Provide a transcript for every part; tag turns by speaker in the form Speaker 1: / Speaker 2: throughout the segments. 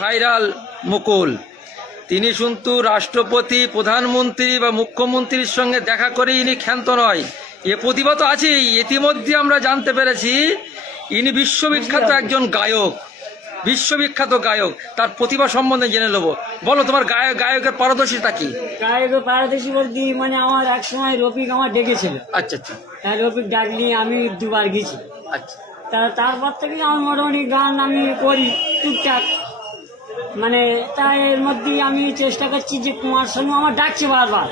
Speaker 1: Viral মুকুল। তিনি কিন্তু রাষ্ট্রপতি প্রধানমন্ত্রী বা মুখ্যমন্ত্রীর সঙ্গে দেখা করে ইনি ক্ষান্ত নয়। এ প্রতিভা তো আছেই। ইতিমধ্যে আমরা জানতে পেরেছি ইনি বিশ্ববিখ্যাত একজন গায়ক। বিশ্ববিখ্যাত গায়ক। তার প্রতিভা সম্বন্ধে জেনে নেব। বলো তোমার গায়ক গায়কের পারদর্শিতা কি?
Speaker 2: গায়ক পারদেশি বলতে মানে আমার এক সময় রফিক আমার ডেকেছিল।
Speaker 1: আচ্ছা আচ্ছা।
Speaker 2: তাই রফিক ডাকলি আমি দুবার গেছি।
Speaker 1: আচ্ছা।
Speaker 2: তা তারপর থেকে আমার মোটামুটি গান আমি করি টুকটাক। মানে তাই এর মধ্যেই আমি চেষ্টা করছি যে কুমার শানু আমার ডাকছে বারবার।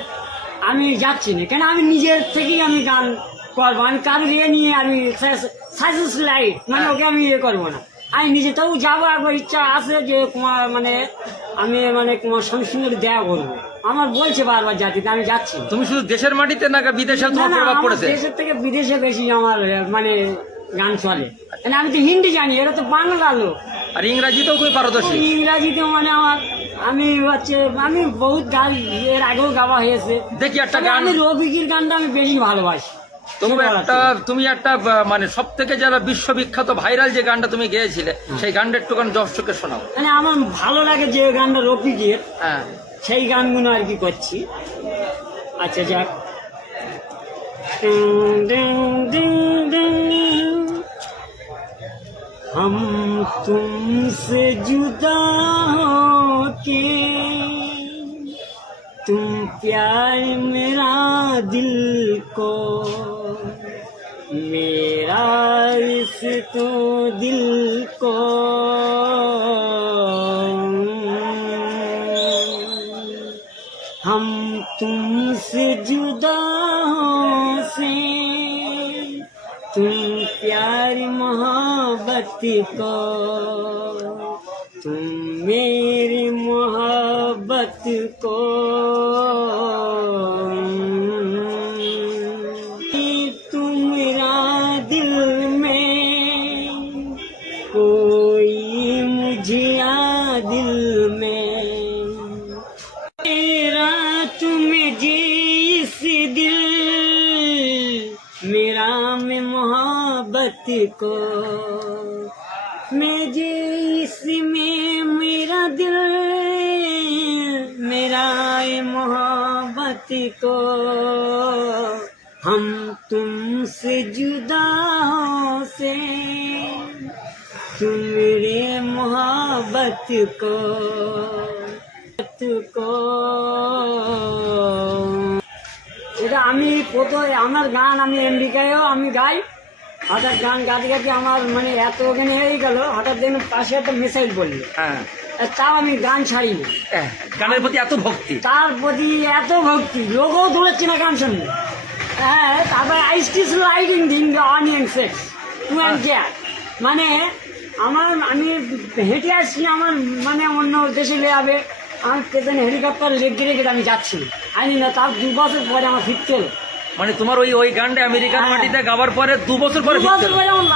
Speaker 2: আমি যাচ্ছি না। কেন? আমি নিজের থেকেই আমি গান করব। আমি কারোর ইয়ে নিয়ে আমি সাজেস লাইট মানে ওকে আমি ইয়ে করব না। আমি নিজে তাও যাব একবার ইচ্ছা আছে যে কুমার মানে আমি মানে কুমার শানুর সঙ্গে দেখা করব। আমার বলছে বারবার যাতে আমি যাচ্ছি
Speaker 1: তুমি শুধু দেশের মাটিতে না বিদেশে প্রভাব পড়েছে?
Speaker 2: দেশের থেকে বিদেশে বেশি আমার মানে গান চলে। আমি তো হিন্দি জানি এটা তো বাংলা লোক।
Speaker 1: আর ইংরাজিতেও তুমি পারদর্শী।
Speaker 2: ইংরাজিতে মানে আমার আমি হচ্ছে আমি বহুত গান এর আগেও গাওয়া হয়েছে।
Speaker 1: দেখি একটা গান।
Speaker 2: আমি রফিকির গানটা আমি বেশি ভালোবাসি।
Speaker 1: তুমি একটা তুমি একটা মানে সব থেকে যারা বিশ্ববিখ্যাত ভাইরাল যে গানটা তুমি গেয়েছিলে সেই গানটা একটু গান দর্শককে শোনাও।
Speaker 2: মানে আমার ভালো লাগে যে গানটা রফিকের
Speaker 1: হ্যাঁ।
Speaker 2: সেই গানগুলো আর কি করছি। আচ্ছা যাক। तुमसे जुदा होके, तुम प्यार मेरा दिल को, मेरा इस तो दिल को। हम तुमसे जुदा हो से तुम प्यार मोहब्बत को तुम मेरी मोहब्बत को को मैं जिस में मेरा दिल मेरा ये मोहब्बत को हम तुमसे जुदा हो से तुम मेरे मोहब्बत को को এটা আমি প্রথম আমার গান আমি আমেরিকায়ও আমি গাই হঠাৎ গান গাতে গাতে আমার মানে এত ওখানে হয়ে গেল হঠাৎ দেখুন পাশে একটা মিসাইল পড়ল।
Speaker 1: হ্যাঁ।
Speaker 2: তাও আমি গান ছাড়িনি।
Speaker 1: হ্যাঁ, গানের প্রতি এত ভক্তি।
Speaker 2: তার প্রতি এত ভক্তি লোকও ধরেছি না গান শুনবে হ্যাঁ তারপরে আই স্টিস লাইটিং দিন দ্য অনিয়ন সেক্স টু অ্যান্ড কেয়ার মানে আমার আমি হেঁটে আসছি আমার মানে অন্য দেশে যাবে। আমার পেছনে হেলিকপ্টার লেগে রেখে আমি যাচ্ছি। আনি না তার দু বছর পরে আমার ফিরতে হলো।
Speaker 1: মানে তোমার ওই ওই গানটা আমেরিকান
Speaker 2: হ্যাঁ।
Speaker 1: মাটিতে গাবার পরে দু বছর পরে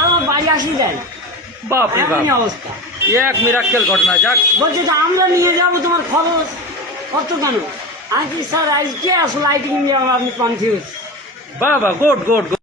Speaker 2: আমার বাড়ি আসি যায়।
Speaker 1: বাপ। রে বাপ
Speaker 2: অবস্থা।
Speaker 1: এক মিরাক্কেল ঘটনা যাক।
Speaker 2: বলছে যে আমরা নিয়ে যাব তোমার খরচ কত কেন? আজকে স্যার আজকে আসলে লাইটিং নিয়ে আপনি কনফিউজ
Speaker 1: বাবা গুড গুড